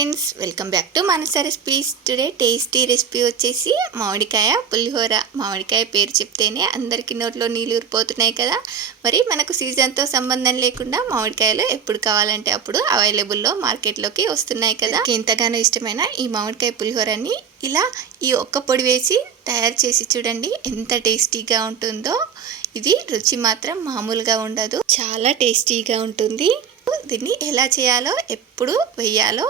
Friends welcome back to Manasa recipes today tasty recipe వచ్చేసి మామిడికాయ పులిహోర. మామిడికాయ పేరు చెప్తేనే అందరికీ నోట్లో నీళ్ళు ఊరిపోతున్నాయి కదా. మరి మనకు సీజన్తో సంబంధం లేకుండా మామిడికాయలు ఎప్పుడు కావాలంటే అప్పుడు అవైలబుల్లో మార్కెట్లోకి వస్తున్నాయి కదా. ఎంతగానో ఇష్టమైన ఈ మామిడికాయ పులిహోరని ఇలా ఈ ఒక్క పొడి వేసి తయారు చేసి చూడండి ఎంత టేస్టీగా ఉంటుందో. ఇది రుచి మాత్రం మామూలుగా ఉండదు చాలా టేస్టీగా ఉంటుంది. దీన్ని ఎలా చేయాలో ఎప్పుడు వేయాలో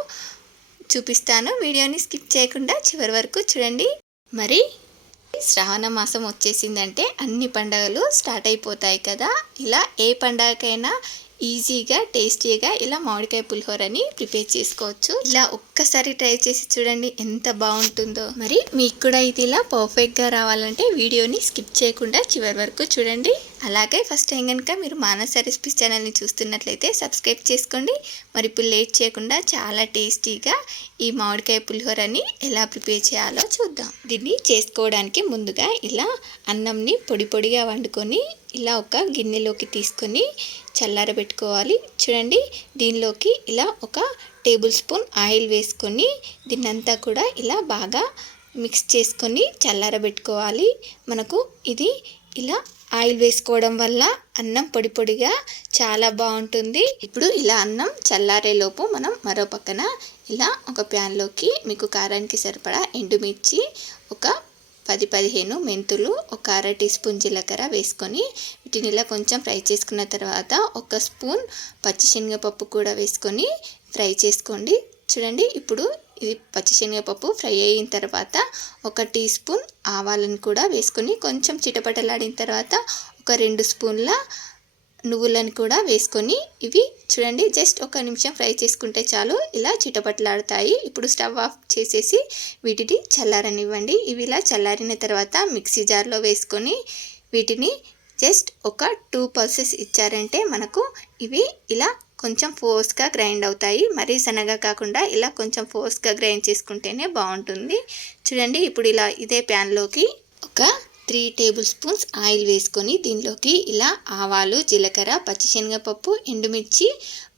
చూపిస్తాను. వీడియోని స్కిప్ చేయకుండా చివరి వరకు చూడండి. మరి శ్రావణ మాసం వచ్చేసిందంటే అన్ని పండగలు స్టార్ట్ అయిపోతాయి కదా. ఇలా ఏ పండగకైనా ఈజీగా టేస్టీగా ఇలా మామిడికాయ పులిహోరని ప్రిపేర్ చేసుకోవచ్చు. ఇలా ఒక్కసారి ట్రై చేసి చూడండి ఎంత బాగుంటుందో. మరి మీకు కూడా ఇది ఇలా పర్ఫెక్ట్గా రావాలంటే వీడియోని స్కిప్ చేయకుండా చివరి వరకు చూడండి. అలాగే ఫస్ట్ టైం కనుక మీరు మానస రెసిపీస్ ఛానల్ని చూస్తున్నట్లయితే సబ్స్క్రైబ్ చేసుకోండి. మరి ఇప్పుడు లేట్ చేయకుండా చాలా టేస్టీగా ఈ మామిడికాయ పులిహోరని ఎలా ప్రిపేర్ చేయాలో చూద్దాం. దీన్ని చేసుకోవడానికి ముందుగా ఇలా అన్నంని పొడి పొడిగా వండుకొని ఇలా ఒక గిన్నెలోకి తీసుకొని చల్లారబెట్టుకోవాలి చూడండి దీనిలోకి ఇలా ఒక టేబుల్ స్పూన్ ఆయిల్ వేసుకొని దీన్నంతా కూడా ఇలా బాగా మిక్స్ చేసుకొని చల్లారబెట్టుకోవాలి. మనకు ఇది ఇలా ఆయిల్ వేసుకోవడం వల్ల అన్నం పొడి పొడిగా చాలా బాగుంటుంది. ఇప్పుడు ఇలా అన్నం చల్లారేలోపు మనం మరో పక్కన ఇలా ఒక ప్యాన్లోకి మీకు కారానికి సరిపడా ఎండుమిర్చి ఒక పది పదిహేను మెంతులు ఒక అర టీ స్పూన్ జీలకర్ర వేసుకొని వీటిని ఇలా కొంచెం ఫ్రై చేసుకున్న తర్వాత ఒక స్పూన్ పచ్చిశనగపప్పు కూడా వేసుకొని ఫ్రై చేసుకోండి. చూడండి ఇప్పుడు ఇది పచ్చిశనగపప్పు ఫ్రై అయిన తర్వాత ఒక టీ స్పూన్ ఆవాలను కూడా వేసుకొని కొంచెం చిటపటలాడిన తర్వాత ఒక రెండు స్పూన్ల నువ్వులను కూడా వేసుకొని ఇవి చూడండి జస్ట్ ఒక నిమిషం ఫ్రై చేసుకుంటే చాలు. ఇలా చిటపట్లాడుతాయి. ఇప్పుడు స్టవ్ ఆఫ్ చేసేసి వీటిని చల్లారనివ్వండి. ఇవి ఇలా చల్లారిన తర్వాత మిక్సీ జార్లో వేసుకొని వీటిని జస్ట్ ఒక టూ పల్సెస్ ఇచ్చారంటే మనకు ఇవి ఇలా కొంచెం ఫోర్స్గా గ్రైండ్ అవుతాయి. మరీ సన్నగా కాకుండా ఇలా కొంచెం ఫోర్స్గా గ్రైండ్ చేసుకుంటేనే బాగుంటుంది. చూడండి ఇప్పుడు ఇలా ఇదే ప్యాన్లోకి ఒక త్రీ టేబుల్ స్పూన్స్ ఆయిల్ వేసుకొని దీనిలోకి ఇలా ఆవాలు జీలకర్ర పచ్చిశనగపప్పు ఎండుమిర్చి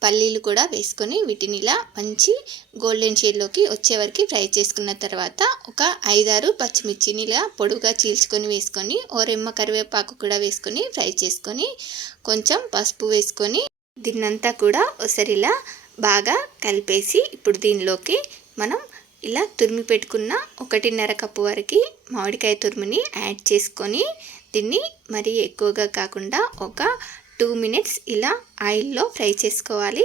పల్లీలు కూడా వేసుకొని వీటిని ఇలా మంచి గోల్డెన్ షేడ్లోకి వచ్చే వరకు ఫ్రై చేసుకున్న తర్వాత ఒక ఐదారు పచ్చిమిర్చిని ఇలా పొడుగా చీల్చుకొని వేసుకొని ఓ రెమ్మ కరివేపాకు కూడా వేసుకొని ఫ్రై చేసుకొని కొంచెం పసుపు వేసుకొని దీన్నంతా కూడా ఒకసారిలా బాగా కలిపేసి ఇప్పుడు దీనిలోకి మనం ఇలా తురిమి పెట్టుకున్న ఒకటిన్నర కప్పు వరకు మామిడికాయ తురుముని యాడ్ చేసుకొని దీన్ని మరీ ఎక్కువగా కాకుండా ఒక టూ మినిట్స్ ఇలా ఆయిల్లో ఫ్రై చేసుకోవాలి.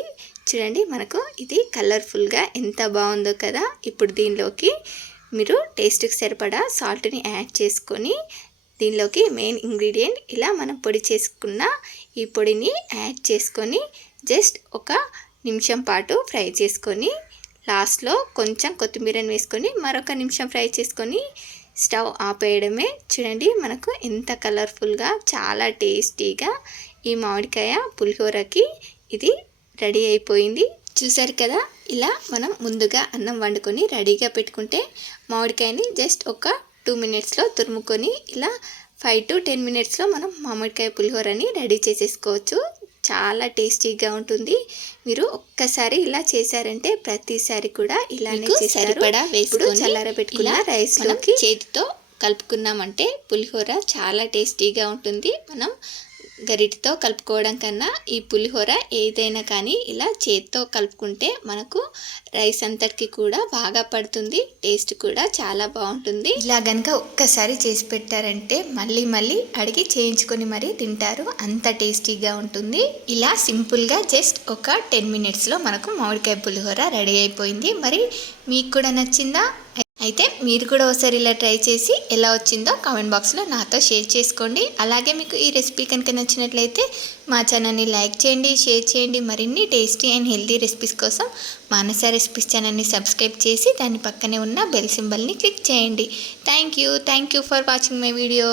చూడండి మనకు ఇది కలర్ఫుల్గా ఎంత బాగుందో కదా. ఇప్పుడు దీనిలోకి మీరు టేస్ట్కి సరిపడా సాల్ట్ని యాడ్ చేసుకొని దీనిలోకి మెయిన్ ఇంగ్రీడియంట్ ఇలా మనం పొడి చేసుకున్న ఈ పొడిని యాడ్ చేసుకొని జస్ట్ ఒక నిమిషం పాటు ఫ్రై చేసుకొని లాస్ట్లో కొంచెం కొత్తిమీరని వేసుకొని మరొక నిమిషం ఫ్రై చేసుకొని స్టవ్ ఆపేయడమే. చూడండి మనకు ఎంత కలర్ఫుల్గా చాలా టేస్టీగా ఈ మామిడికాయ పులిహోరకి ఇది రెడీ అయిపోయింది. చూసారు కదా? ఇలా మనం ముందుగా అన్నం వండుకొని రెడీగా పెట్టుకుంటే మామిడికాయని జస్ట్ ఒక టూ మినిట్స్లో తురుముకొని ఇలా ఫైవ్ టు టెన్ మినిట్స్లో మనం మామిడికాయ పులిహోరని రెడీ చేసేసుకోవచ్చు. చాలా టేస్టీగా ఉంటుంది. మీరు ఒక్కసారి ఇలా చేశారంటే ప్రతిసారి కూడా ఇలానే సరిపడా వేసుకొని చల్లార పెట్టుకున్న రైస్లోకి చేతితో కలుపుకున్నామంటే పులిహోర చాలా టేస్టీగా ఉంటుంది. మనం గరిటితో కలుపుకోవడం కన్నా ఈ పులిహోర ఏదైనా కానీ ఇలా చేతితో కలుపుకుంటే మనకు రైస్ అంతటికి కూడా బాగా పడుతుంది టేస్ట్ కూడా చాలా బాగుంటుంది. ఇలా కనుక ఒక్కసారి చేసి పెట్టారంటే మళ్ళీ మళ్ళీ అడిగి చేయించుకొని మరీ తింటారు అంత టేస్టీగా ఉంటుంది. ఇలా సింపుల్గా జస్ట్ ఒక టెన్ మినిట్స్లో మనకు మామిడికాయ పులిహోర రెడీ అయిపోయింది. మరి మీకు కూడా నచ్చిందా? అయితే మీరు కూడా ఒకసారి ఇలా ట్రై చేసి ఎలా వచ్చిందో కామెంట్ బాక్స్లో నాతో షేర్ చేసుకోండి. అలాగే మీకు ఈ రెసిపీ కనుక నచ్చినట్లయితే మా ఛానల్ని లైక్ చేయండి షేర్ చేయండి. మరిన్ని టేస్టీ అండ్ హెల్తీ రెసిపీస్ కోసం మానస రెసిపీస్ ఛానల్ని సబ్స్క్రైబ్ చేసి దాని పక్కనే ఉన్న బెల్ సింబల్ని క్లిక్ చేయండి. Thank you. Thank you for watching my video.